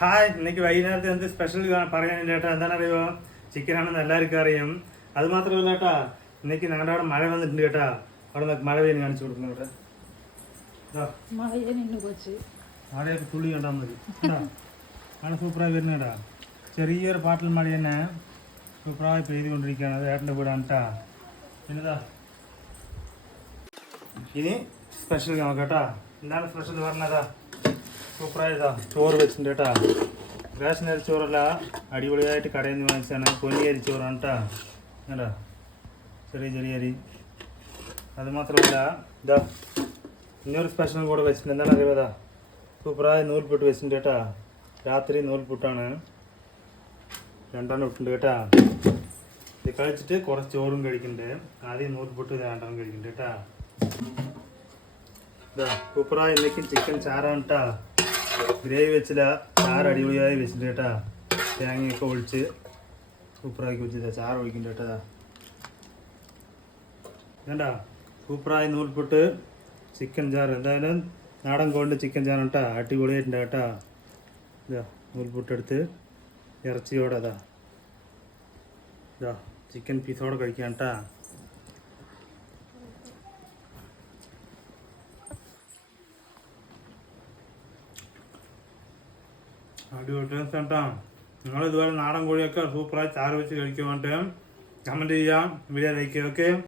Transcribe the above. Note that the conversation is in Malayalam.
ഹായ്, ഇന്നേക്ക് വൈകുന്നേരത്തെ എന്ത് സ്പെഷ്യൽ പറയാനില്ല ചേട്ടാ. എന്താണെന്നറിയോ? ചിക്കനാണെന്ന് എല്ലാവർക്കും അറിയും. അത് മാത്രമല്ല ചേട്ടാ, ഇന്നേക്ക് ഞങ്ങളുടെ അവിടെ മഴ വന്നിട്ടുണ്ട് ചേട്ടാ. അവിടെ മഴ പെയ്യുന്ന കാണിച്ചു കൊടുക്കുന്നു ഇവിടെ. മഴയൊക്കെ തുള്ളി കണ്ടാൽ മതി. മഴ സൂപ്പറായി വരുന്നേടാ. ചെറിയൊരു പാട്ടിൽ മഴ തന്നെ സൂപ്പറായി പെയ്തുകൊണ്ടിരിക്കുകയാണ്. അത് ഏട്ടൻ്റെ വീടാണ് കേട്ടാ. പിന്നെതാ ഇനി സ്പെഷ്യൽ നോക്കാം കേട്ടാ. എന്താണ് സ്പെഷ്യൽ പറഞ്ഞതാ? സൂപ്പറായതാ ചോറ് വെച്ചിട്ടുണ്ട് കേട്ടാ. റേഷൻ അരി ചോറല്ല, അടിപൊളിയായിട്ട് കടയിൽ നിന്ന് വാങ്ങിച്ചാണ്. പൊന്നി അരി ചോറാണ് കേട്ടാ. കേട്ടാ, ചെറിയ ചെറിയ അരി. അത് മാത്രമല്ല ഇതാ ഇന്നൊരു സ്പെഷ്യൽ കൂടെ വെച്ചിട്ടുണ്ട്. എന്താണ് അറിയാതാ? സൂപ്പറായ നൂൽപുട്ട് വെച്ചിട്ടുണ്ട് കേട്ടാ. രാത്രി നൂൽപുട്ടാണ്, 2 ഇട്ടുണ്ട് കേട്ടാ. ഇത് കഴിച്ചിട്ട് കുറച്ച് ചോറും കഴിക്കുന്നുണ്ട്. ആദ്യം നൂൽപുട്ട് 2 കഴിക്കുന്നുണ്ട് കേട്ടാ. ഇതാ സൂപ്പറായ ഇന്നേക്കും ചിക്കൻ ചാറാണ് കേട്ടാ. ഗ്രേവി വെച്ചില്ല, ചാറ് അടിപൊളിയായി വെച്ചിട്ട് കേട്ടാ. തേങ്ങയൊക്കെ ഒഴിച്ച് സൂപ്പറാക്കി വെച്ചില്ല, ചാറ് ഒഴിക്കുന്നുണ്ട് കേട്ടാ. വേണ്ട, സൂപ്പറായി നൂൽപുട്ട് ചിക്കൻ ചാറ്. എന്തായാലും നാടൻ കോഴിൻ്റെ ചിക്കൻ ചാറ് കേട്ടാ. അടിപൊളിയായിട്ടുണ്ട് കേട്ടാ. ഇതാ നൂൽപുട്ടെടുത്ത് ഇറച്ചിയോടെ അതാ ഇതാ ചിക്കൻ പീസോടെ കഴിക്കാം കേട്ടാ. അടിപൊളി ടേസ്റ്റ് കേട്ടാ. നിങ്ങൾ ഇതുപോലെ നാടൻ കോഴിയൊക്കെ സൂപ്പറായി ചാറ് വെച്ച് കഴിക്കാൻ വേണ്ടി കമൻറ്റ് ചെയ്യാം, വീഡിയോ ലൈക്ക് ചെയ്യുക. ഓക്കെ.